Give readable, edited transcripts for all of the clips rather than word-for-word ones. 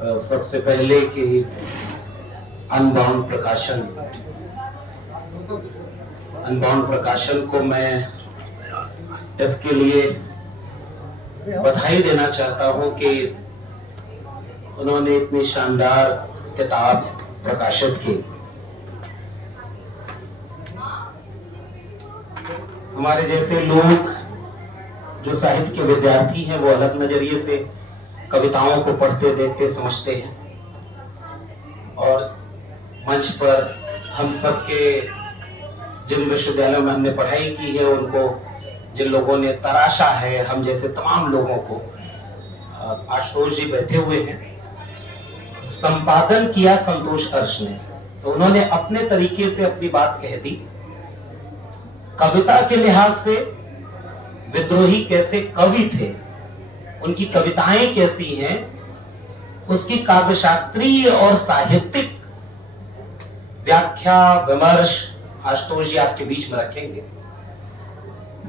सबसे पहले कि अनबाउंड प्रकाशन को मैं इसके लिए बधाई देना चाहता हूं कि उन्होंने इतनी शानदार किताब प्रकाशित की। हमारे जैसे लोग जो साहित्य के विद्यार्थी हैं वो अलग नजरिए से कविताओं को पढ़ते देखते समझते हैं, और मंच पर हम सब के जिन विश्वविद्यालयों में हमने पढ़ाई की है उनको जिन लोगों ने तराशा है, हम जैसे तमाम लोगों को, आशुतोष जी बैठे हुए हैं, संपादन किया संतोष अर्श ने, तो उन्होंने अपने तरीके से अपनी बात कह दी। कविता के लिहाज से विद्रोही कैसे कवि थे, उनकी कविताएं कैसी हैं, उसकी काव्यशास्त्रीय और साहित्यिक व्याख्या विमर्श आशुतोष जी आपके बीच में रखेंगे।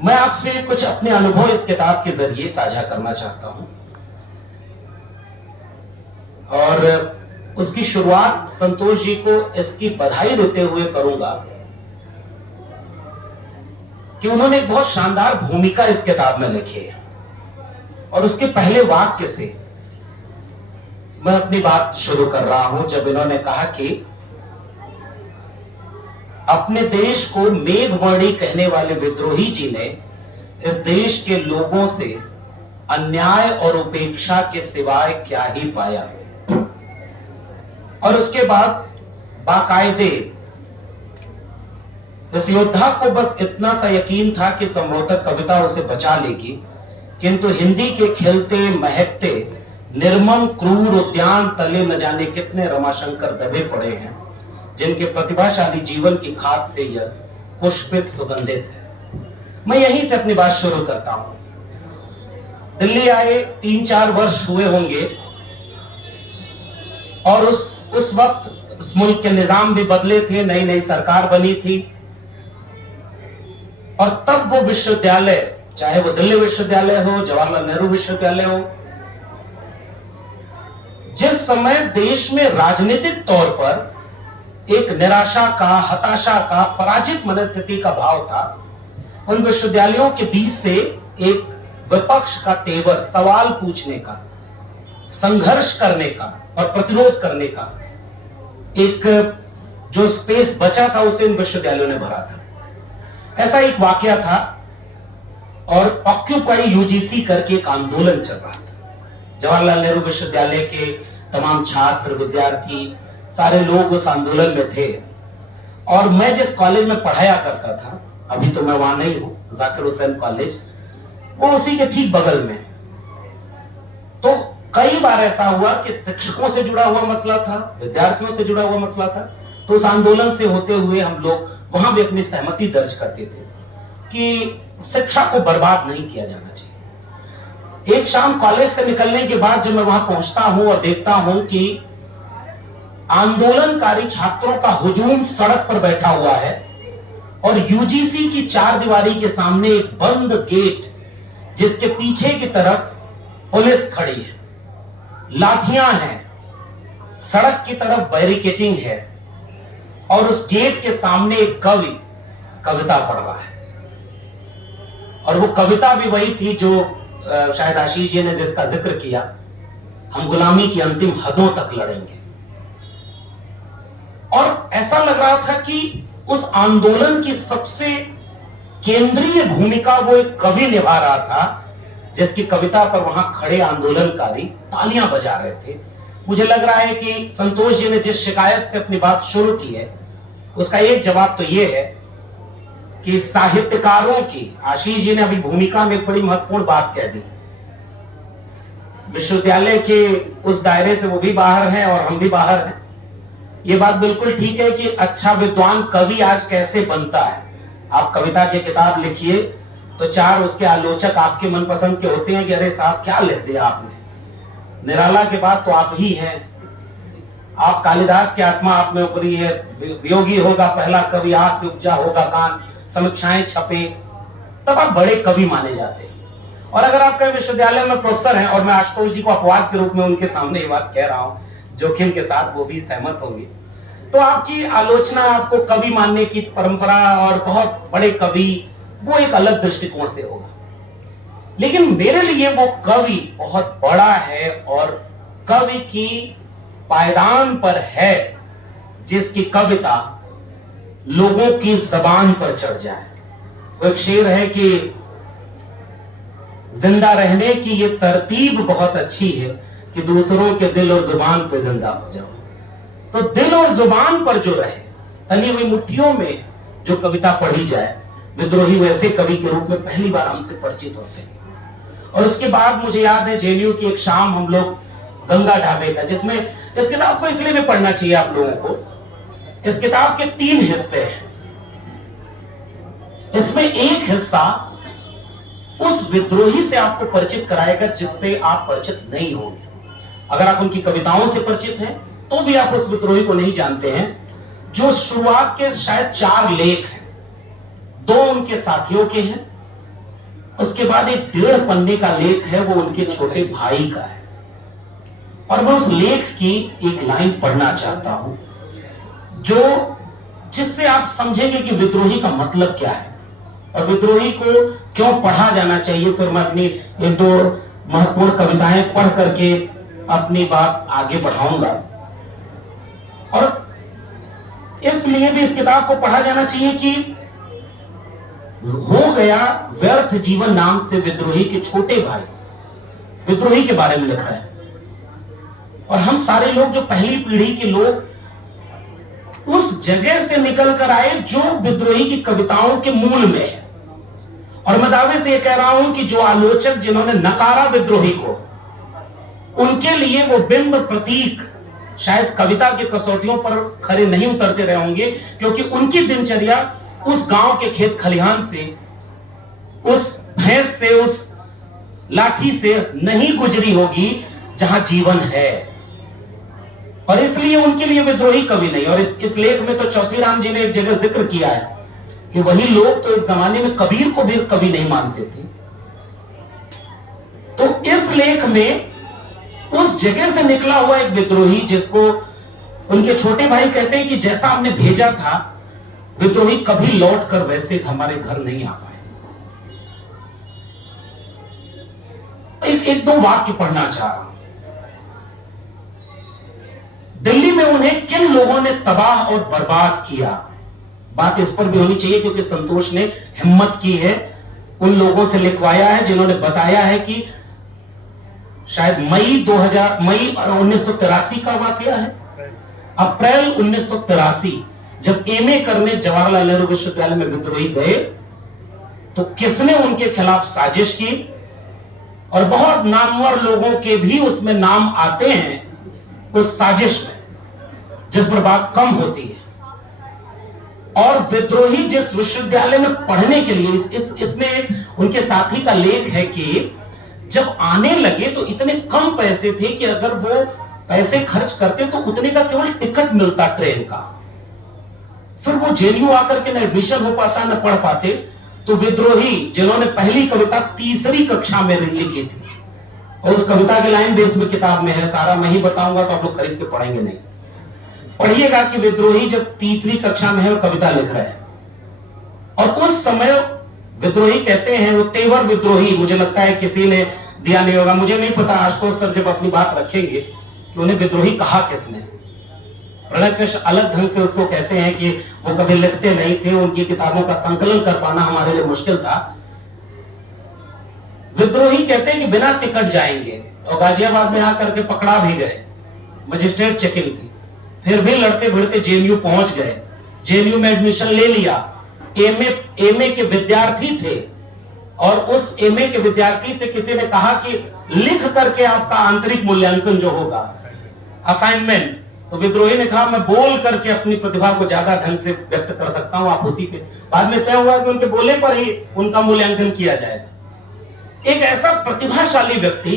मैं आपसे कुछ अपने अनुभव इस किताब के जरिए साझा करना चाहता हूं, और उसकी शुरुआत संतोष जी को इसकी बधाई देते हुए करूंगा कि उन्होंने एक बहुत शानदार भूमिका इस किताब में लिखी है, और उसके पहले वाक्य से मैं अपनी बात शुरू कर रहा हूं, जब इन्होंने कहा कि अपने देश को मेघवर्णी कहने वाले विद्रोही जी ने इस देश के लोगों से अन्याय और उपेक्षा के सिवाय क्या ही पाया। और उसके बाद बाकायदे इस योद्धा को बस इतना सा यकीन था कि संभवतः कविता उसे बचा लेगी, किंतु हिंदी के खिलते महकते निर्मम क्रूर उद्यान तले न जाने कितने रमाशंकर दबे पड़े हैं, जिनके प्रतिभाशाली जीवन की खाद से यह पुष्पित सुगंधित है। मैं यहीं से अपनी बात शुरू करता हूं। दिल्ली आए 3-4 वर्ष हुए होंगे, और उस वक्त उस मुल्क के निजाम भी बदले थे, नई नई सरकार बनी थी, और तब वो विश्वविद्यालय, चाहे वो दिल्ली विश्वविद्यालय हो, जवाहरलाल नेहरू विश्वविद्यालय हो, जिस समय देश में राजनीतिक तौर पर एक निराशा का, हताशा का, पराजित मनस्थिति का भाव था, उन विश्वविद्यालयों के बीच से एक विपक्ष का तेवर, सवाल पूछने का, संघर्ष करने का और प्रतिरोध करने का एक जो स्पेस बचा था, उसे इन विश्वविद्यालयों ने भरा था। ऐसा एक वाकया था, और ऑक्यूपाई यूजीसी करके एक आंदोलन चल रहा था। जवाहरलाल नेहरू विश्वविद्यालय के तमाम छात्र, विद्यार्थी, सारे लोग उस आंदोलन में थे, और मैं जिस कॉलेज में पढ़ाया करता था, अभी तो मैं वहां नहीं हूं, जाकिर हुसैन कॉलेज, वो उसी के ठीक बगल में। तो कई बार ऐसा हुआ कि शिक्षकों से जुड़ा हुआ मसला था, विद्यार्थियों से जुड़ा हुआ मसला था, तो उस आंदोलन से होते हुए हम लोग वहां भी अपनी सहमति दर्ज करते थे कि शिक्षा को बर्बाद नहीं किया जाना चाहिए। एक शाम कॉलेज से निकलने के बाद जब मैं वहां पहुंचता हूं और देखता हूं कि आंदोलनकारी छात्रों का हुजूम सड़क पर बैठा हुआ है, और यूजीसी की 4 दीवारी के सामने एक बंद गेट, जिसके पीछे की तरफ पुलिस खड़ी है, लाठियां हैं, सड़क की तरफ बैरिकेटिंग है, और उस गेट के सामने एक कवि कविता पढ़ रहा है। और वो कविता भी वही थी जो शायद आशीष जी ने जिसका जिक्र किया, हम गुलामी की अंतिम हदों तक लड़ेंगे। और ऐसा लग रहा था कि उस आंदोलन की सबसे केंद्रीय भूमिका वो एक कवि निभा रहा था, जिसकी कविता पर वहां खड़े आंदोलनकारी तालियां बजा रहे थे। मुझे लग रहा है कि संतोष जी ने जिस शिकायत से अपनी बात शुरू की है, उसका एक जवाब तो यह है कि साहित्यकारों की, आशीष जी ने अभी भूमिका में एक बड़ी महत्वपूर्ण बात कह दी, विश्वविद्यालय के उस दायरे से वो भी बाहर हैं और हम भी बाहर हैं। ये बात बिल्कुल ठीक है कि अच्छा विद्वान कवि आज कैसे बनता है। आप कविता की किताब लिखिए तो 4 उसके आलोचक आपके मनपसंद के होते हैं कि अरे साहब क्या लिख दिया आपने, निराला के बाद तो आप ही हैं, आप कालिदास की आत्मा आप में उपरी है, वियोगी होगा पहला कवि, हाथ से उपजा होगा कान, समीक्षाएं छपे, तब आप बड़े कवि माने जाते हैं। और अगर आपका विश्वविद्यालय में प्रोफेसर हैं और मैं आशुतोष जी को अपवाद के रूप में उनके सामने ये बात कह रहा हूं, जोखिम के साथ वो भी सहमत होंगे, तो आपकी आलोचना आपको कवि मानने की परंपरा और बहुत बड़े कवि, वो एक अलग दृष्टिकोण से होगा। लेकिन मेरे लिए वो कवि बहुत बड़ा है और कवि की पायदान पर है जिसकी कविता लोगों की जबान पर चढ़ जाए। वो एक शेर है कि जिंदा रहने की ये तरतीब बहुत अच्छी है कि दूसरों के दिल और जुबान पर जिंदा हो जाओ। तो दिल और जुबान पर जो रहे, तनी हुई मुट्ठियों में जो कविता पढ़ी जाए, विद्रोही वैसे कवि के रूप में पहली बार हमसे परिचित होते हैं। और उसके बाद मुझे याद है जेएनयू की एक शाम हम लोग गंगा ढाबे का, जिसमें इस किताब को इसलिए भी पढ़ना चाहिए आप लोगों को, इस किताब के 3 हिस्से हैं। इसमें एक हिस्सा उस विद्रोही से आपको परिचित कराएगा जिससे आप परिचित नहीं होंगे। अगर आप उनकी कविताओं से परिचित हैं तो भी आप उस विद्रोही को नहीं जानते हैं, जो शुरुआत के शायद 4 लेख हैं, 2 उनके साथियों के हैं, उसके बाद एक 1.5 पन्ने का लेख है, वो उनके छोटे भाई का है। और मैं उस लेख की एक लाइन पढ़ना चाहता हूं जो जिससे आप समझेंगे कि विद्रोही का मतलब क्या है और विद्रोही को क्यों पढ़ा जाना चाहिए। फिर मैं अपनी 1-2 महत्वपूर्ण कविताएं पढ़ करके अपनी बात आगे बढ़ाऊंगा। और इसलिए भी इस किताब को पढ़ा जाना चाहिए कि हो गया व्यर्थ जीवन नाम से विद्रोही के छोटे भाई, विद्रोही के बारे में लिखा है। और हम सारे लोग जो पहली पीढ़ी के लोग उस जगह से निकल कर आए जो विद्रोही की कविताओं के मूल में है। और मैं दावे से यह कह रहा हूं कि जो आलोचक जिन्होंने नकारा विद्रोही को, उनके लिए वो बिंब प्रतीक शायद कविता की कसौटियों पर खरे नहीं उतरते रहे होंगे, क्योंकि उनकी दिनचर्या उस गांव के खेत खलिहान से, उस भैंस से, उस लाठी से नहीं गुजरी होगी जहां जीवन है। और इसलिए उनके लिए विद्रोही कवि नहीं। और इस लेख में तो चौथीराम जी ने एक जगह जिक्र किया है कि वही लोग तो एक जमाने में कबीर को भी कवि नहीं मानते थे। तो इस लेख में उस जगह से निकला हुआ एक विद्रोही, जिसको उनके छोटे भाई कहते हैं कि जैसा हमने भेजा था, विद्रोही कभी लौट कर वैसे हमारे घर नहीं आ पाए। एक 2 वाक्य पढ़ना चाह रहा हूं। दिल्ली में उन्हें किन लोगों ने तबाह और बर्बाद किया। बात इस पर भी होनी चाहिए क्योंकि संतोष ने हिम्मत की है, उन लोगों से लिखवाया है जिन्होंने बताया है कि शायद मई 1983 का वाकया है, अप्रैल 1983 जब एमए करने जवाहरलाल नेहरू विश्वविद्यालय में विद्रोही गए तो किसने उनके खिलाफ साजिश की। और बहुत नामवर लोगों के भी उसमें नाम आते हैं उस साजिश में, जिस पर बात कम होती है। और विद्रोही जिस विश्वविद्यालय में पढ़ने के लिए, इसमें उनके साथी का लेख है कि जब आने लगे तो इतने कम पैसे थे कि अगर वो पैसे खर्च करते तो उतने का केवल टिकट मिलता ट्रेन का। फिर वो जेएनयू आकर के न एडमिशन हो पाता न पढ़ पाते। तो विद्रोही जिन्होंने पहली कविता 3री कक्षा में लिखी थी, और उस कविता की लाइन भी इसमें किताब में है, सारा मैं ही बताऊंगा तो आप लोग खरीद के पढ़ेंगे नहीं। पढ़िएगा कि विद्रोही जब 3री कक्षा में है और कविता लिख रहे हैं, और उस समय विद्रोही कहते हैं, वो तेवर विद्रोही, मुझे लगता है किसी ने दिया नहीं होगा, मुझे नहीं पता, आशुतोष सर जब अपनी बात रखेंगे कि उन्हें विद्रोही कहा किसने। प्रणय कृष्ण अलग ढंग से उसको कहते हैं कि वो कभी लिखते नहीं थे, उनकी किताबों का संकलन कर पाना हमारे लिए मुश्किल था। विद्रोही कहते हैं कि बिना टिकट जाएंगे, और गाजियाबाद में आकर के पकड़ा भी गए, मजिस्ट्रेट चेकिंग थी, फिर भी लड़ते भिड़ते जेएनयू पहुंच गए, जेएनयू में एडमिशन ले लिया। एमए के विद्यार्थी थे, और उस एमए के विद्यार्थी से किसी ने कहा कि लिख करके आपका आंतरिक मूल्यांकन जो होगा, असाइनमेंट, तो विद्रोही ने कहा मैं बोल करके अपनी प्रतिभा को ज्यादा ढंग से व्यक्त कर सकता हूं, आप उसी पे। बाद में तय हुआ कि उनके बोले पर ही उनका मूल्यांकन किया जाएगा। एक ऐसा प्रतिभाशाली व्यक्ति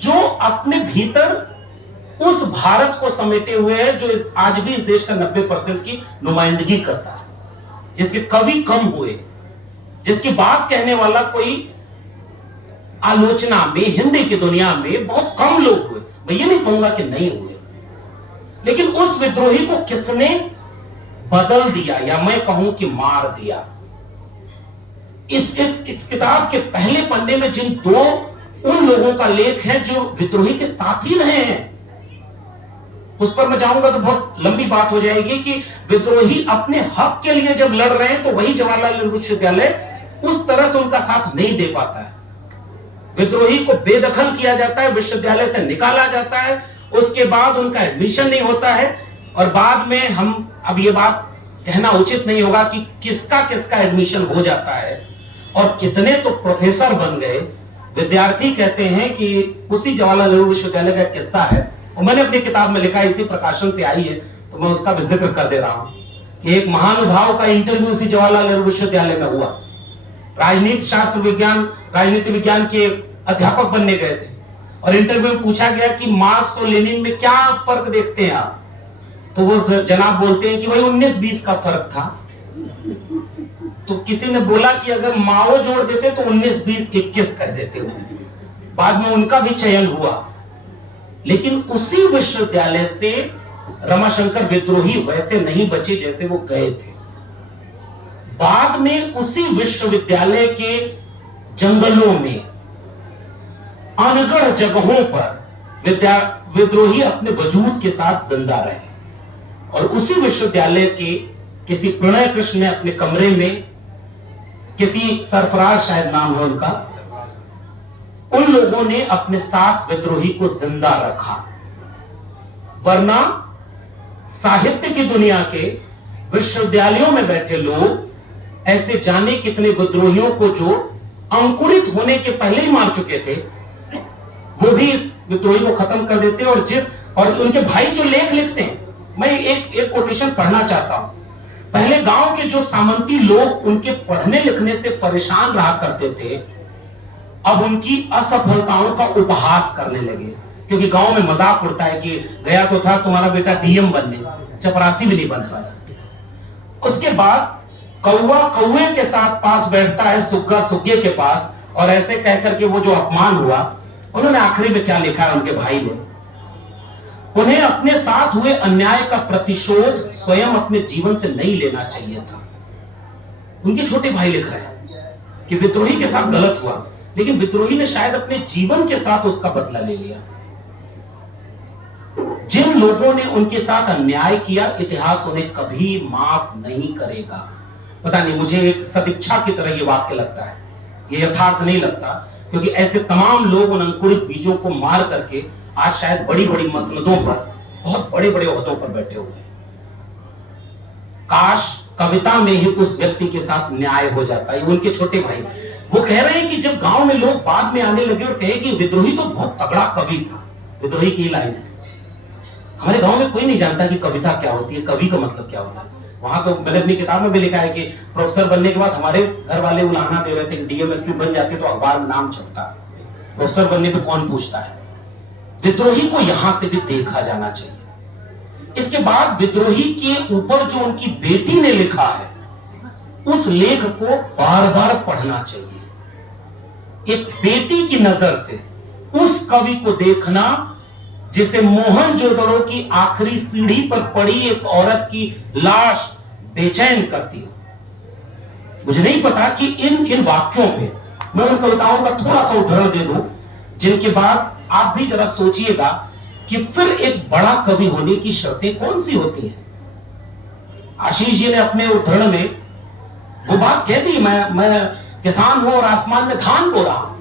जो अपने भीतर उस भारत को समेटे हुए है जो आज भी इस देश का 90% की नुमाइंदगी करता है, जिसके कवि कम हुए, जिसकी बात कहने वाला कोई आलोचना में हिंदी की दुनिया में बहुत कम लोग हुए। मैं ये नहीं कहूंगा कि नहीं हुए, लेकिन उस विद्रोही को किसने बदल दिया, या मैं कहूं कि मार दिया। इस किताब के पहले पन्ने में जिन दो उन लोगों का लेख है जो विद्रोही के साथ ही रहे हैं, उस पर मैं जाऊंगा तो बहुत लंबी बात हो जाएगी कि विद्रोही अपने हक के लिए जब लड़ रहे हैं तो वही जवाहरलाल नेहरू विश्वविद्यालय उस तरह से उनका साथ नहीं दे पाता है। विद्रोही को बेदखल किया जाता है, विश्वविद्यालय से निकाला जाता है, उसके बाद उनका एडमिशन नहीं होता है, और बाद में हम अब ये बात कहना उचित नहीं होगा कि किसका किसका एडमिशन हो जाता है और कितने तो प्रोफेसर बन गए। विद्यार्थी कहते हैं कि उसी जवाहरलाल नेहरू विश्वविद्यालय का किस्सा है, और मैंने अपनी किताब में लिखा है, इसी प्रकाशन से आई है तो मैं उसका भी जिक्र कर दे रहा हूं कि एक महानुभाव का इंटरव्यू इसी जवाहरलाल नेहरू विश्वविद्यालय में हुआ। राजनीति शास्त्र विज्ञान, राजनीति विज्ञान के अध्यापक बनने गए थे, और इंटरव्यू में पूछा गया कि मार्क्स और लेनिन में क्या फर्क देखते हैं आप, तो वो जनाब बोलते हैं कि वही 19-20 का फर्क था। तो किसी ने बोला कि अगर माओ जोड़ देते तो 19-20-21 कह देते हो। बाद में उनका भी चयन हुआ, लेकिन उसी विश्वविद्यालय से रमाशंकर विद्रोही वैसे नहीं बचे जैसे वो गए थे। बाद में उसी विश्वविद्यालय के जंगलों में अनगढ़ जगहों पर विद्रोही अपने वजूद के साथ जिंदा रहे, और उसी विश्वविद्यालय के किसी प्रणय कृष्ण ने अपने कमरे में, किसी सरफराज शायद नाम है उनका, उन लोगों ने अपने साथ विद्रोही को जिंदा रखा। वरना साहित्य की दुनिया के विश्वविद्यालयों में बैठे लोग ऐसे जाने कितने विद्रोहियों को जो अंकुरित होने के पहले ही मार चुके थे, वो भी इस विद्रोही को खत्म कर देते। और उनके भाई जो लेख लिखते हैं, मैं एक कोटेशन पढ़ना चाहता हूं। पहले गांव के जो सामंती लोग उनके पढ़ने लिखने से परेशान रहा करते थे, अब उनकी असफलताओं का उपहास करने लगे, क्योंकि गांव में मजाक उड़ता है कि गया तो था तुम्हारा बेटा डीएम बनने, चपरासी भी नहीं बन पाया। उसके बाद कौवा कौवे के साथ पास बैठता है, सुग्गा सुग्गे के पास, और ऐसे कहकर के वो जो अपमान हुआ, उन्होंने आखिरी में क्या लिखा है उनके भाई ने, उन्हें अपने साथ हुए अन्याय का प्रतिशोध स्वयं अपने जीवन से नहीं लेना चाहिए था। उनके छोटे भाई लिख रहे हैं कि विद्रोही के साथ गलत हुआ, लेकिन विद्रोही ने शायद अपने जीवन के साथ उसका बदला ले लिया। जिन लोगों ने उनके साथ अन्याय किया, इतिहास उन्हें कभी माफ नहीं करेगा। पता नहीं, मुझे एक सदिच्छा की तरह यह वाक्य लगता है, यह यथार्थ नहीं लगता, क्योंकि ऐसे तमाम लोग उन अंकुरित बीजों को मार करके आज शायद बड़ी बड़ी मसनदों पर, बहुत बड़े बड़े ओहदों पर बैठे हुए हैं। काश कविता में ही उस व्यक्ति के साथ न्याय हो जाता है। उनके छोटे भाई वो कह रहे हैं कि जब गांव में लोग बाद में आने लगे और कहे कि विद्रोही तो बहुत तगड़ा कवि था, विद्रोही की लाइन है, हमारे गांव में कोई नहीं जानता कि कविता क्या होती है, कवि का मतलब क्या होता है। वहां तो मैंने अपनी किताब में भी लिखा है कि प्रोफेसर बनने के बाद हमारे घर वाले उलाहना दे रहे थे कि डीएमएसपी बन जाते तो अखबार में नाम छपता, प्रोफेसर बनने तो कौन पूछता है। विद्रोही को यहां से भी देखा जाना चाहिए। इसके बाद विद्रोही के ऊपर जो उनकी बेटी ने लिखा है, उस लेख को बार बार पढ़ना चाहिए। एक बेटी की नजर से उस कवि को देखना जिसे मोहनजोदड़ो की आखिरी सीढ़ी पर पड़ी एक औरत की लाश बेचैन करती है। मुझे नहीं पता कि इन वाक्यों पे मैं उन कविताओं का थोड़ा सा उदाहरण दे दूं, जिनके बाद आप भी जरा सोचिएगा कि फिर एक बड़ा कवि होने की शर्तें कौन सी होती हैं। आशीष जी ने अपने उद्धरण में वो बात कह दी, मैं किसान हूं और आसमान में धान बो रहा हूं।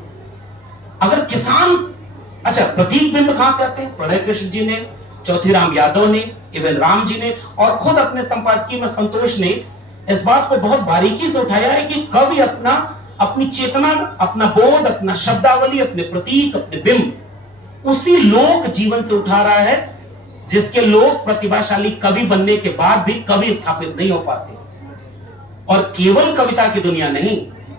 अगर किसान, अच्छा, प्रतीक बिंब कहां से आते हैं? प्रणय कृष्ण जी ने, चौथीराम यादव ने, इवन राम जी ने, और खुद अपने संपादकीय में संतोष ने इस बात को बहुत बारीकी से उठाया है कि कवि अपनी चेतना, अपना बोध, अपना शब्दावली, अपने प्रतीक, अपने बिंब उसी लोक जीवन से उठा रहा है जिसके लोग प्रतिभाशाली कवि बनने के बाद भी कवि स्थापित नहीं हो पाते। और केवल कविता की दुनिया नहीं,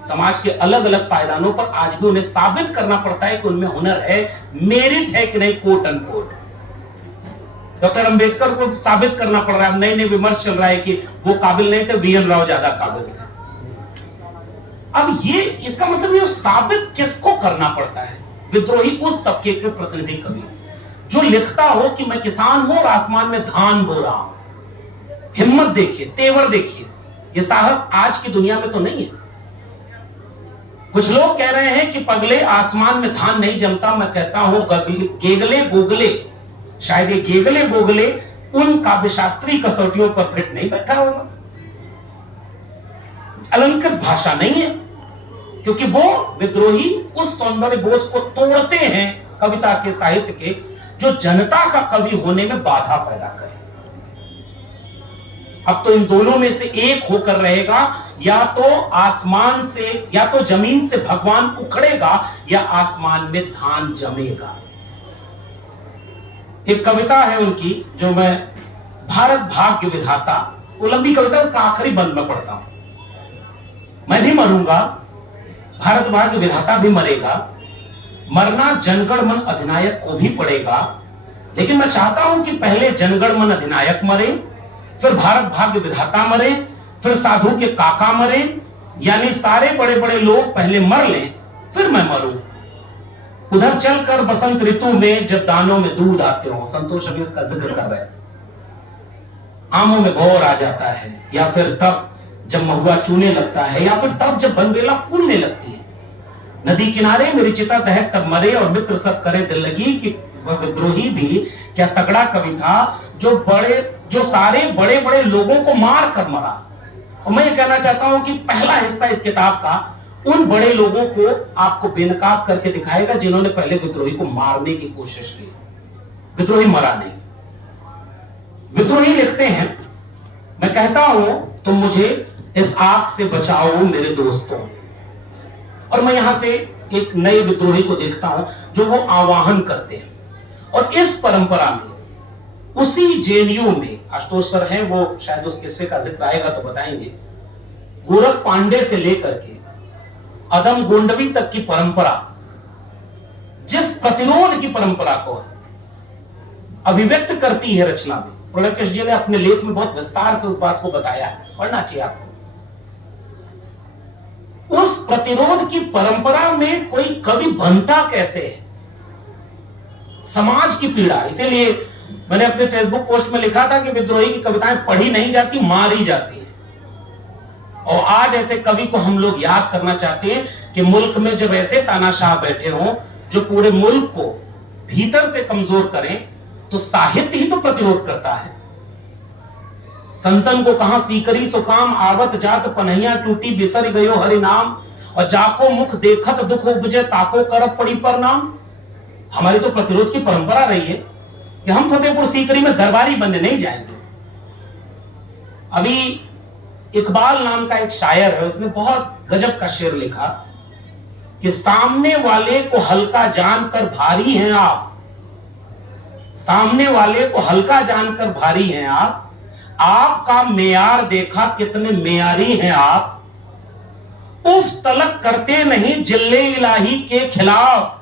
समाज के अलग अलग पायदानों पर आज भी उन्हें साबित करना पड़ता है कि उनमें हुनर है, मेरिट है कि नहीं, कोट अनकोट। डॉक्टर अंबेडकर को साबित करना पड़ रहा है, नए नए विमर्श चल रहा है कि वो काबिल नहीं थे, वीएन राव ज्यादा काबिल थे। अब ये इसका मतलब ये साबित किसको करना पड़ता है? विद्रोही उस तबके के प्रतिनिधि कवि जो लिखता हो कि मैं किसान हूं और आसमान में धान बो रहा हूं। हिम्मत देखिए, तेवर देखिए, ये साहस आज की दुनिया में तो नहीं है। कुछ लोग कह रहे हैं कि पगले आसमान में धान नहीं जमता। मैं कहता हूं गेगले गोगले, शायद ये गेगले गोगले उन काव्यशास्त्री कसौटियों पर फिट नहीं बैठा होगा। अलंकृत भाषा नहीं है, क्योंकि वो विद्रोही उस सौंदर्य बोध को तोड़ते हैं कविता के, साहित्य के, जो जनता का कवि होने में बाधा पैदा करे। अब तो इन दोनों में से एक होकर रहेगा, या तो आसमान से, या तो जमीन से भगवान उखड़ेगा या आसमान में धान जमेगा। एक कविता है उनकी जो मैं, भारत भाग्य विधाता, वो लंबी कविता, उसका आखिरी बंद में पढ़ता हूं। मैं भी मरूंगा, भारत भाग्य विधाता भी मरेगा, मरना जनगण मन अधिनायक को भी पड़ेगा, लेकिन मैं चाहता हूं कि पहले जनगण मन अधिनायक मरे, फिर भारत भाग्य विधाता मरे, फिर साधु के काका मरे, यानी सारे बड़े बड़े लोग पहले मर लें, फिर मैं मरूं। उधर चलकर बसंत ऋतु में जब दानों में दूध आते हो, संतोष अभी इसका जिक्र कर रहे हैं, आमों में भौर आ जाता है, या फिर तब जब महुआ चूने लगता है, या फिर तब जब बनबेला फूलने लगती है। नदी किनारे मेरी चिता दहक कर मरे और मित्र सब करे दिल लगी, कि वह विद्रोही भी क्या तगड़ा कवि था जो सारे बड़े बड़े लोगों को मार कर मरा। और मैं ये कहना चाहता हूं कि पहला हिस्सा इस किताब का उन बड़े लोगों को आपको बेनकाब करके दिखाएगा जिन्होंने पहले विद्रोही को मारने की कोशिश की। विद्रोही मरा नहीं। विद्रोही लिखते हैं, मैं कहता हूं तुम मुझे इस आग से बचाओ मेरे दोस्तों। और मैं यहां से एक नए विद्रोही को देखता हूं जो वो आवाहन करते हैं। और इस परंपरा में, उसी जेएनयू में, आशुतोष सर हैं, वो शायद उस किस्से का जिक्र आएगा तो बताएंगे, गोरख पांडे से लेकर के अदम गोंडवी तक की परंपरा, जिस प्रतिरोध की परंपरा को अभिव्यक्त करती है रचना में, पुलकेश जी ने अपने लेख में बहुत विस्तार से उस बात को बताया है, पढ़ना चाहिए आपको। उस प्रतिरोध की परंपरा में कोई कवि बनता कैसे है? समाज की पीड़ा। इसीलिए मैंने अपने फेसबुक पोस्ट में लिखा था कि विद्रोही की कविताएं पढ़ी नहीं जाती, मारी जाती है। और आज ऐसे कवि को हम लोग याद करना चाहते हैं कि मुल्क में जब ऐसे तानाशाह बैठे हों जो पूरे मुल्क को भीतर से कमजोर करें, तो साहित्य ही तो प्रतिरोध करता है। संतन को कहां सीकरी सुकाम, आवत जात पनहिया टूटी, बिसर गयो हरि नाम, और जाको मुख देखत दुख उपजे, ताको करब पड़ी पर नाम। हमारी तो प्रतिरोध की परंपरा रही है कि हम फतेहपुर सीकरी में दरबारी बनने नहीं जाएंगे। अभी इकबाल नाम का एक शायर है, उसने बहुत गजब का शेर लिखा कि सामने वाले को हल्का जानकर भारी हैं आप, सामने वाले को हल्का जानकर भारी हैं आप, आपका मेयार देखा कितने मेयारी हैं आप, उफ तलक करते नहीं जिल्ले इलाही के खिलाफ।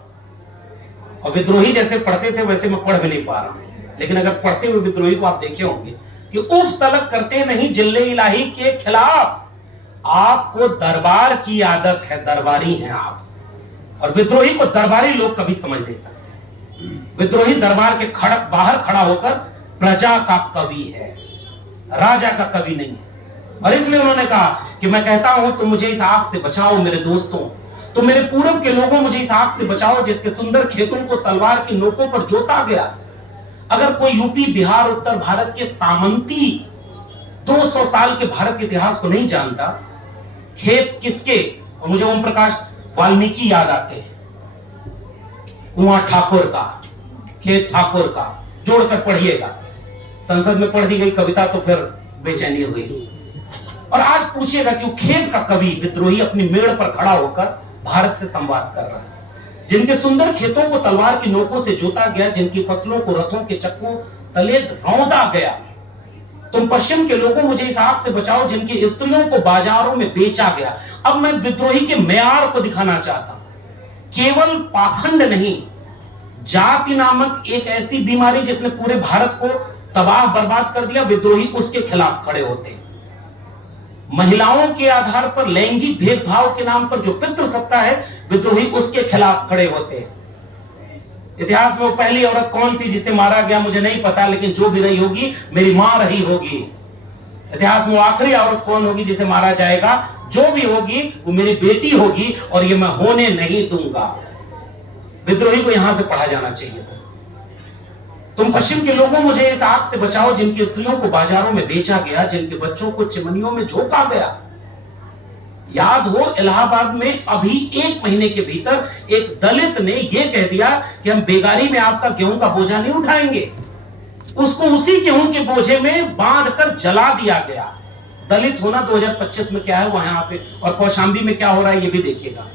और विद्रोही जैसे पढ़ते थे वैसे मैं पढ़ भी नहीं पा रहा हूं, लेकिन अगर पढ़ते हुए विद्रोही को आप देखे होंगे कि उफ तलक करते नहीं जिल्ले इलाही के खिलाफ, आपको दरबार की आदत है, दरबारी हैं आप। और विद्रोही को दरबारी लोग कभी समझ नहीं सकते। विद्रोही दरबार के बाहर खड़ा होकर प्रजा का कवि है, राजा का कवि नहीं है। और इसलिए उन्होंने कहा कि मैं कहता हूं तुम मुझे इस आग से बचाओ मेरे दोस्तों, तो मेरे पूरब के लोगों मुझे इस आग से बचाओ जिसके सुंदर खेतों को तलवार की नोकों पर जोता गया। अगर कोई यूपी बिहार उत्तर भारत के सामंती 200 साल के भारत के इतिहास को नहीं जानता, खेत किसके, और मुझे ओम प्रकाश वाल्मीकि याद आते हैं, कुआं ठाकुर का, खेत ठाकुर का, जोड़कर पढ़िएगा। संसद में पढ़ दी गई कविता तो फिर बेचैनी हुई। और आज पूछिएगा कि वो खेत का कवि विद्रोही अपनी मेड़ पर खड़ा होकर भारत से संवाद कर रहा है, जिनके सुंदर खेतों को तलवार की नोकों से जोता गया, जिनकी फसलों को रथों के चक्कों तले रौंदा गया। तुम पश्चिम के लोगों मुझे इस आग से बचाओ जिनकी स्त्रियों को बाजारों में बेचा गया। अब मैं विद्रोही के मेयार को दिखाना चाहता हूं, केवल पाखंड नहीं, जाति नामक एक ऐसी बीमारी जिसने पूरे भारत को तबाह बर्बाद कर दिया, विद्रोही उसके खिलाफ खड़े होते। महिलाओं के आधार पर लैंगिक भेदभाव के नाम पर जो पितृसत्ता है, विद्रोही उसके खिलाफ खड़े होते हैं। इतिहास में वो पहली औरत कौन थी जिसे मारा गया मुझे नहीं पता, लेकिन जो भी रही होगी मेरी मां रही होगी। इतिहास में वो आखिरी औरत कौन होगी जिसे मारा जाएगा, जो भी होगी वो मेरी बेटी होगी और ये मैं होने नहीं दूंगा। विद्रोही को यहां से पढ़ा जाना चाहिए था। तुम पश्चिम के लोगों, मुझे इस आग से बचाओ जिनकी स्त्रियों को बाजारों में बेचा गया, जिनके बच्चों को चिमनियों में झोंका गया। याद हो, इलाहाबाद में अभी 1 महीने के भीतर एक दलित ने यह कह दिया कि हम बेगारी में आपका गेहूं का बोझा नहीं उठाएंगे। उसको उसी गेहूं के बोझे में बांधकर जला दिया गया। दलित होना 2025 में क्या है वहां पे, और कौशांबी में क्या हो रहा है ये भी देखिएगा।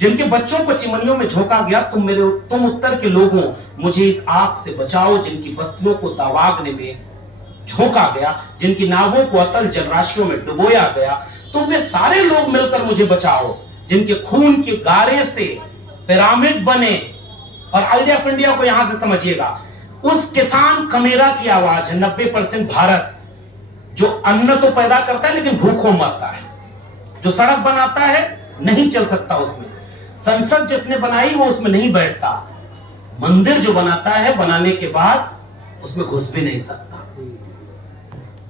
जिनके बच्चों को चिमनियों में झोंका गया, तुम उत्तर के लोगों, मुझे इस आग से बचाओ जिनकी बस्तियों को दावाग्नि में झोंका गया, जिनकी नावों को अतल जलराशियों में डुबोया गया। तुम वे सारे लोग मिलकर मुझे बचाओ जिनके खून के गारे से पिरामिड बने। और आइडिया ऑफ इंडिया को यहां से समझिएगा, उस किसान कमेरा की आवाज है 90% भारत, जो अन्न तो पैदा करता है लेकिन भूखों मरता है, जो सड़क बनाता है नहीं चल सकता उसमें, संसद जिसने बनाई वो उसमें नहीं बैठता, मंदिर जो बनाता है बनाने के बाद उसमें घुस भी नहीं सकता।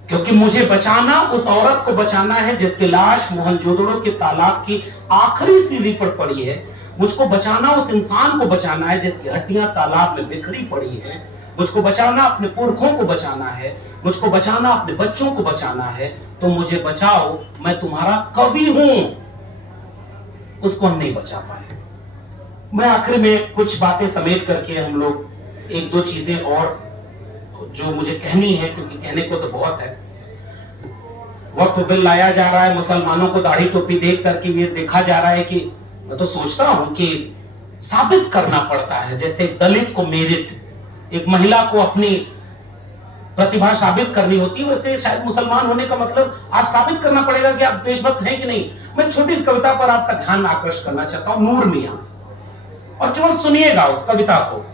क्योंकि मुझे बचाना, उस औरत को बचाना है जिसकी लाश मोहनजोदड़ो के तालाब की आखिरी सीढ़ी पर पड़ी है। मुझको बचाना उस इंसान को बचाना है जिसकी हड्डियां तालाब में बिखरी पड़ी हैं। मुझको बचाना अपने पुरखों को बचाना है, मुझको बचाना अपने बच्चों को बचाना है। तो मुझे बचाओ, मैं तुम्हारा कवि हूं। उसको हम नहीं बचा पाए। मैं आखिर में कुछ बातें समेट करके हम लोग 1-2 चीजें और जो मुझे कहनी है, क्योंकि कहने को तो बहुत है। वक्फ बिल लाया जा रहा है, मुसलमानों को दाढ़ी टोपी देख करके ये देखा जा रहा है कि, मैं तो सोचता हूं कि साबित करना पड़ता है। जैसे दलित को मेरिट, एक महिला को अपनी प्रतिभा साबित करनी होती है, वैसे शायद मुसलमान होने का मतलब आज साबित करना पड़ेगा कि आप देशभक्त हैं कि नहीं। मैं छोटी सी कविता पर आपका ध्यान आकर्षित करना चाहता हूं, नूर मियां, और केवल सुनिएगा उस कविता को।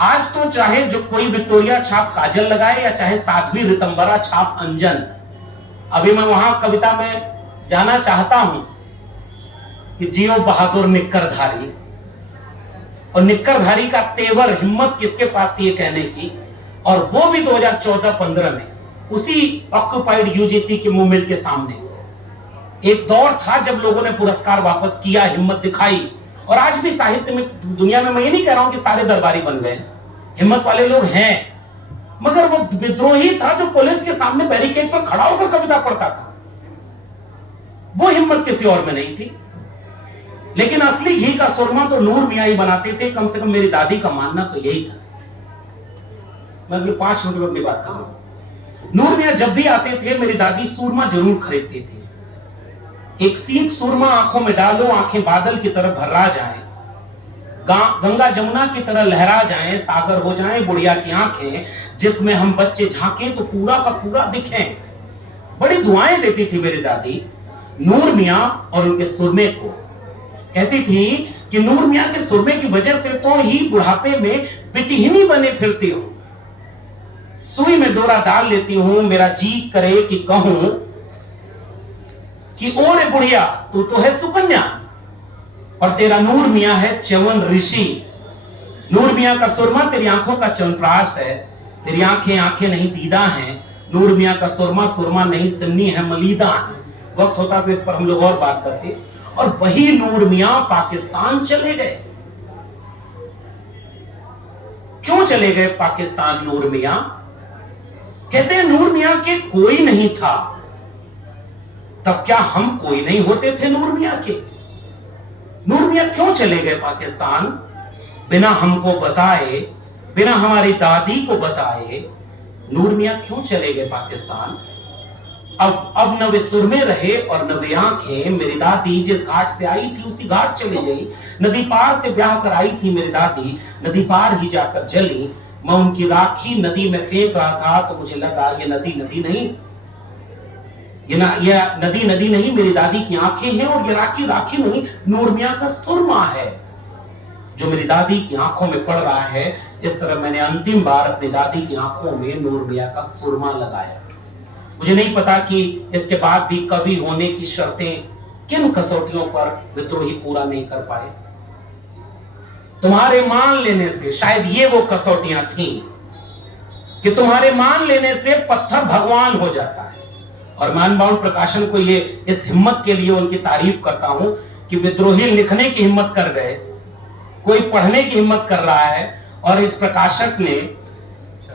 आज तो चाहे जो कोई विक्टोरिया छाप काजल लगाए या चाहे साध्वी रितंबरा छाप अंजन, अभी मैं वहां कविता में जाना चाहता हूं कि जियो बहादुर निक्करधारी, और निक्करधारी का तेवर, हिम्मत किसके पास थी ये कहने की, और वो भी 2014-15 में उसी ऑक्युपाइड यूजीसी के मूवमेंट के सामने। एक दौर था जब लोगों ने पुरस्कार वापस किया, हिम्मत दिखाई, और आज भी साहित्य में, दुनिया में, मैं ये नहीं कह रहा हूं कि सारे दरबारी बन गए, हिम्मत वाले लोग हैं, मगर वो विद्रोही था जो पुलिस के सामने बैरिकेड पर खड़ा होकर कविता पढ़ता था। वो हिम्मत किसी और में नहीं थी। लेकिन असली घी का सुरमा तो नूर मियां ही बनाते थे, कम से कम मेरी दादी का मानना तो यही था। मैं अगले 5 मिनट में अपनी बात कर रहा हूं। नूर मियां जब भी आते थे, मेरी दादी सूरमा जरूर खरीदती थी। एक सीख सूरमा आंखों में डालो, आंखें बादल की तरह भर्रा जाएं, गंगा जमुना की तरह लहरा जाएं, सागर हो जाएं बुढ़िया की आंखें, जिसमें हम बच्चे झांकें तो पूरा का पूरा दिखें। बड़ी दुआएं देती थी मेरी दादी नूर मियां और उनके सुरमे को। कहती थी कि नूर मियां के सुरमे की वजह से तो ही बुढ़ापे में पिटिहिनी बने फिरती हूं, सुई में डोरा डाल लेती हूं, मेरा जी करे कि कहूं कि ओ रे बुढ़िया तू तो है सुकन्या और तेरा नूर मियां है च्यवन ऋषि। नूर मियां का सुरमा तेरी आंखों का च्यवनप्राश है, तेरी आंखें आंखें नहीं दीदा हैं। नूर मियां का सुरमा सुरमा नहीं सिन्नी है मलीदा है। वक्त होता तो इस पर हम लोग और बात करते। और वही नूर मियां पाकिस्तान चले गए। क्यों चले गए पाकिस्तान नूर मियां? कहते हैं नूर मियां के कोई नहीं था, तब क्या हम कोई नहीं होते थे नूर मियां के? नूर मियां क्यों चले गए पाकिस्तान बिना हमको बताए, बिना हमारी दादी को बताए? नूर मियां क्यों चले गए पाकिस्तान? अब न वे सुरमे रहे और न वे आंखें। मेरी दादी जिस घाट से आई थी उसी घाट चली गई। नदी पार से ब्याह कर आई थी मेरी दादी, नदी पार ही जाकर जली। मैं उनकी राखी नदी में फेंक रहा था तो मुझे लगा ये नदी नदी नहीं, ये नदी नदी नहीं, मेरी दादी की आंखें हैं, और ये राखी राखी नहीं, नूर मियां का सुरमा है जो मेरी दादी की आंखों में पड़ रहा है। इस तरह मैंने अंतिम बार अपनी दादी की आंखों में नूर मियां का सुरमा लगाया। मुझे नहीं पता कि इसके बाद भी कवि होने की शर्तें किन कसौटियों पर विद्रोही पूरा नहीं कर पाए। तुम्हारे मान लेने से, शायद ये वो कसौटियां थीं कि तुम्हारे मान लेने से पत्थर भगवान हो जाता है। और मानबाउंड प्रकाशन को ये इस हिम्मत के लिए उनकी तारीफ करता हूं कि विद्रोही लिखने की हिम्मत कर गए, कोई पढ़ने की हिम्मत कर रहा है, और इस प्रकाशक ने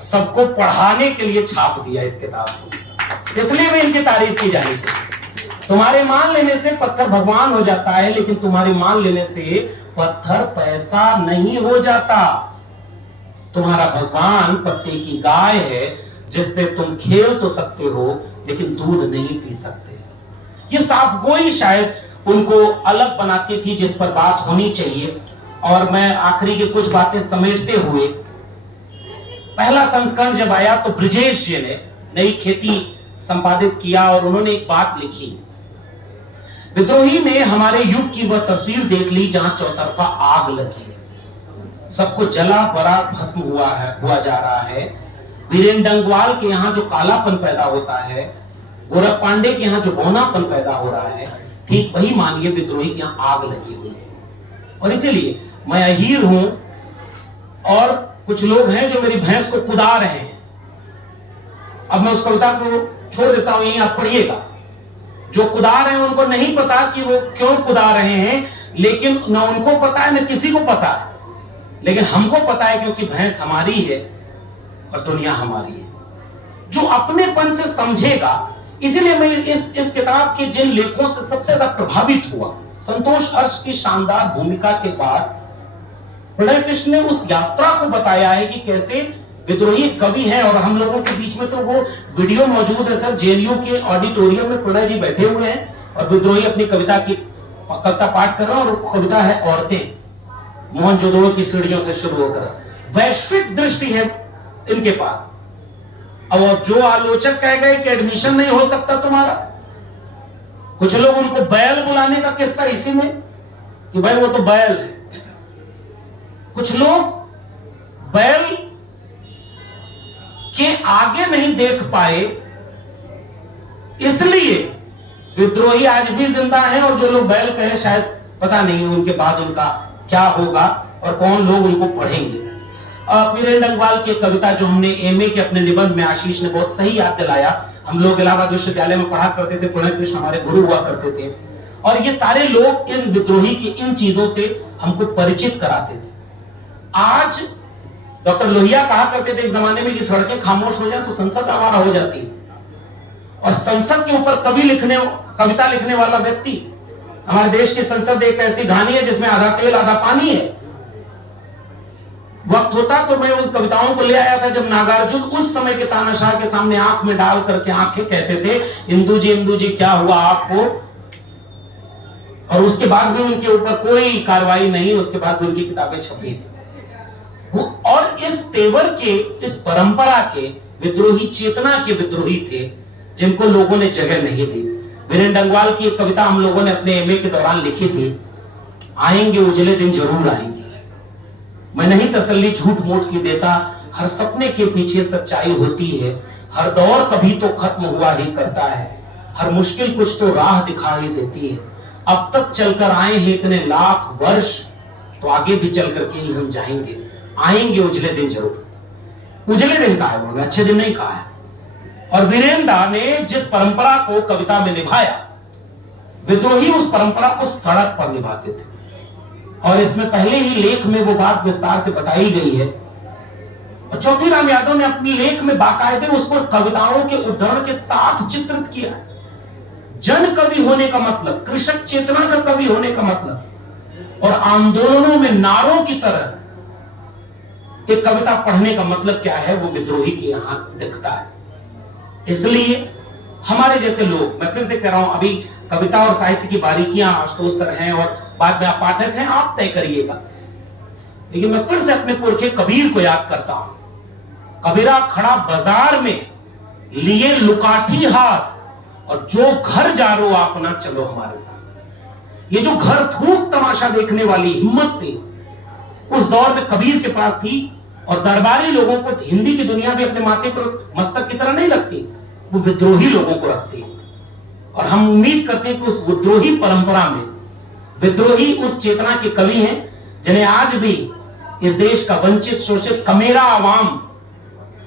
सबको पढ़ाने के लिए छाप दिया इस किताब को, इसलिए भी इनकी तारीफ की जानी चाहिए। तुम्हारे मान लेने से पत्थर भगवान हो जाता है, लेकिन तुम्हारे मान लेने से पत्थर पैसा नहीं हो जाता। तुम्हारा भगवान पत्ते की गाय है जिससे तुम खेल तो सकते हो लेकिन दूध नहीं पी सकते। ये साफगोई शायद उनको अलग बनाती थी जिस पर बात होनी चाहिए। और मैं आखिरी की कुछ बातें समेटते हुए, पहला संस्करण जब आया तो ब्रिजेश जी ने नई खेती संपादित किया और उन्होंने एक बात लिखी, विद्रोही में हमारे युग की वह तस्वीर देख ली जहां चौतरफा आग लगी है, सबको जला बरा भस्म हुआ जा रहा है। वीरेंद्र डंगवाल के यहाँ जो कालापन पैदा होता है, गोरख पांडे के यहाँ जो बौनापन पैदा हो रहा है, ठीक वही मानिए विद्रोही के यहाँ आग लगी हुई है। और इसीलिए मैं अहीर हूं और कुछ लोग हैं जो मेरी भैंस को कुदा रहे हैं। अब मैं उस कविता को छोड़ देता हूं, यहीं आप पढ़िएगा। जो कुदा रहे हैं उनको नहीं पता कि वो क्यों कुदा रहे हैं, लेकिन न उनको पता है न किसी को पता है, लेकिन हमको पता है क्योंकि भैंस हमारी है और दुनिया हमारी है। जो अपनेपन से समझेगा, इसीलिए मैं इस किताब के जिन लेखों से सबसे ज्यादा प्रभावित हुआ, संतोष अर्श की शानदार भूमिका के बाद प्रणय कृष्ण ने उस यात्रा को बताया है कि कैसे विद्रोही कवि हैं। और हम लोगों के बीच में तो वो वीडियो मौजूद है सर, जेएनयू के ऑडिटोरियम में प्रणय जी बैठे हुए हैं और विद्रोही अपनी कविता पाठ कर रहा है, और कविता है औरतें, मोहनजोदड़ो की सीढ़ियों से शुरू होकर। वैश्विक दृष्टि है इनके पास। अब जो आलोचक कह गए कि एडमिशन नहीं हो सकता तुम्हारा, कुछ लोग उनको बैल बुलाने का किस्सा इसी में कि भाई वो तो बैल है। कुछ लोग बैल के आगे नहीं देख पाए, इसलिए विद्रोही आज भी जिंदा है। और जो लोग बैल कहे शायद पता नहीं उनके बाद उनका क्या होगा और कौन लोग उनको पढ़ेंगे। वीरेंद्र डंगवाल की कविता जो हमने एमए के अपने निबंध में, आशीष ने बहुत सही याद दिलाया, हम लोग इलाहाबाद विश्वविद्यालय में पढ़ा करते थे, प्रणय कृष्ण हमारे गुरु हुआ करते थे, और ये सारे लोग इन विद्रोही की इन चीजों से हमको परिचित कराते थे। आज डॉक्टर लोहिया कहा करते थे एक जमाने में कि सड़कें खामोश हो जाए तो संसद आवारा हो जाती है, और संसद के ऊपर कविता लिखने वाला व्यक्ति, हमारे देश की संसद एक ऐसी घानी है जिसमें आधा तेल आधा पानी है। वक्त होता तो मैं उस कविताओं को ले आया था जब नागार्जुन उस समय के तानाशाह के सामने आंख में डाल करके आंखें कहते थे, इंदु जी क्या हुआ आपको, और उसके बाद भी उनके ऊपर कोई कार्रवाई नहीं, उसके बाद भी उनकी किताबें छपी। और इस तेवर के, इस परंपरा के विद्रोही, चेतना के विद्रोही थे जिनको लोगों ने जगह नहीं दी। वीरेंद्र डंगवाल की एक कविता हम लोगों ने अपने एमए के दौरान लिखी थी, आएंगे उजले दिन जरूर आएंगे, मैं नहीं तसल्ली झूठ मूठ की देता, हर सपने के पीछे सच्चाई होती है, हर दौर कभी तो खत्म हुआ ही करता है, हर मुश्किल कुछ तो राह दिखाई देती है, अब तक चलकर आए हैं इतने लाख वर्ष, तो आगे भी चल करके ही हम जाएंगे, आएंगे उजले दिन जरूर। उजले दिन कहा है उन्होंने, अच्छे दिन नहीं कहा है। और वीरेंद्र ने जिस परंपरा को कविता में निभाया, विद्रोही उस परंपरा को सड़क पर निभाते थे। और इसमें पहले ही लेख में वो बात विस्तार से बताई गई है। और चौथीराम यादव ने अपनी लेख में बाकायदे उसको कविताओं के उद्धरण के साथ चित्रित किया। जन कवि होने का मतलब, कृषक चेतना का कवि होने का मतलब, और आंदोलनों में नारों की तरह एक कविता पढ़ने का मतलब क्या है, वो विद्रोही के यहां दिखता है। इसलिए हमारे जैसे लोग, मैं फिर से कह रहा हूं, अभी कविता और साहित्य की बारीकियां आशुतोष सर हैं और बाद में आप पाठक हैं, आप तय करिएगा, लेकिन मैं फिर से अपने पुरखे कबीर को याद करता हूं। कबीरा खड़ा बाजार में लिए लुकाठी हाथ, और जो घर जा रो अपना चलो हमारे साथ। ये जो घर फूंक तमाशा देखने वाली हिम्मत थी उस दौर में कबीर के पास थी। और दरबारी लोगों को हिंदी की दुनिया भी अपने माथे पर मस्तक की तरह नहीं लगती। वो विद्रोही लोगों को रखती है। और हम उम्मीद करते हैं कि उस विद्रोही परंपरा में विद्रोही उस चेतना के कवि हैं जिन्हें आज भी इस देश का वंचित शोषित कमेरा आवाम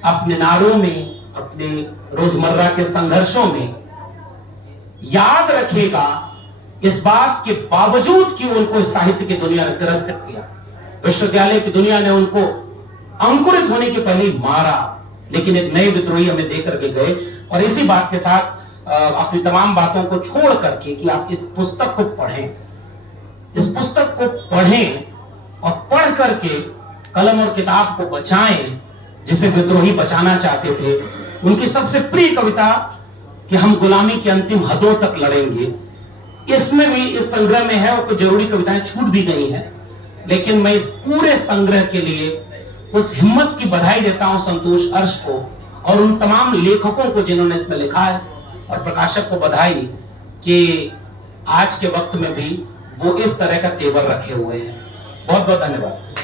अपने नारों में, अपने रोजमर्रा के संघर्षों में याद रखेगा, इस बात के बावजूद कि उनको साहित्य की दुनिया ने तिरस्कृत किया, विश्वविद्यालय की दुनिया ने उनको अंकुरित होने के पहले मारा, लेकिन एक नए विद्रोही हमें देकर के गए। और इसी बात के साथ अपनी तमाम बातों को छोड़ करके कि आप इस पुस्तक को पढ़ें, इस पुस्तक को पढ़ें और पढ़ करके कलम और किताब को बचाएं, जिसे विद्रोही बचाना चाहते थे। उनकी सबसे प्रिय कविता कि हम गुलामी की अंतिम हदों तक लड़ेंगे, इसमें भी, इस संग्रह में है, और कुछ जरूरी कविताएं छूट भी गई हैं, लेकिन मैं इस पूरे संग्रह के लिए उस हिम्मत की बधाई देता हूं संतोष अर्श को और उन तमाम लेखकों को जिन्होंने इसमें लिखा है, और प्रकाशक को बधाई कि आज के वक्त में भी वो इस तरह का तेवर रखे हुए हैं। बहुत बहुत धन्यवाद।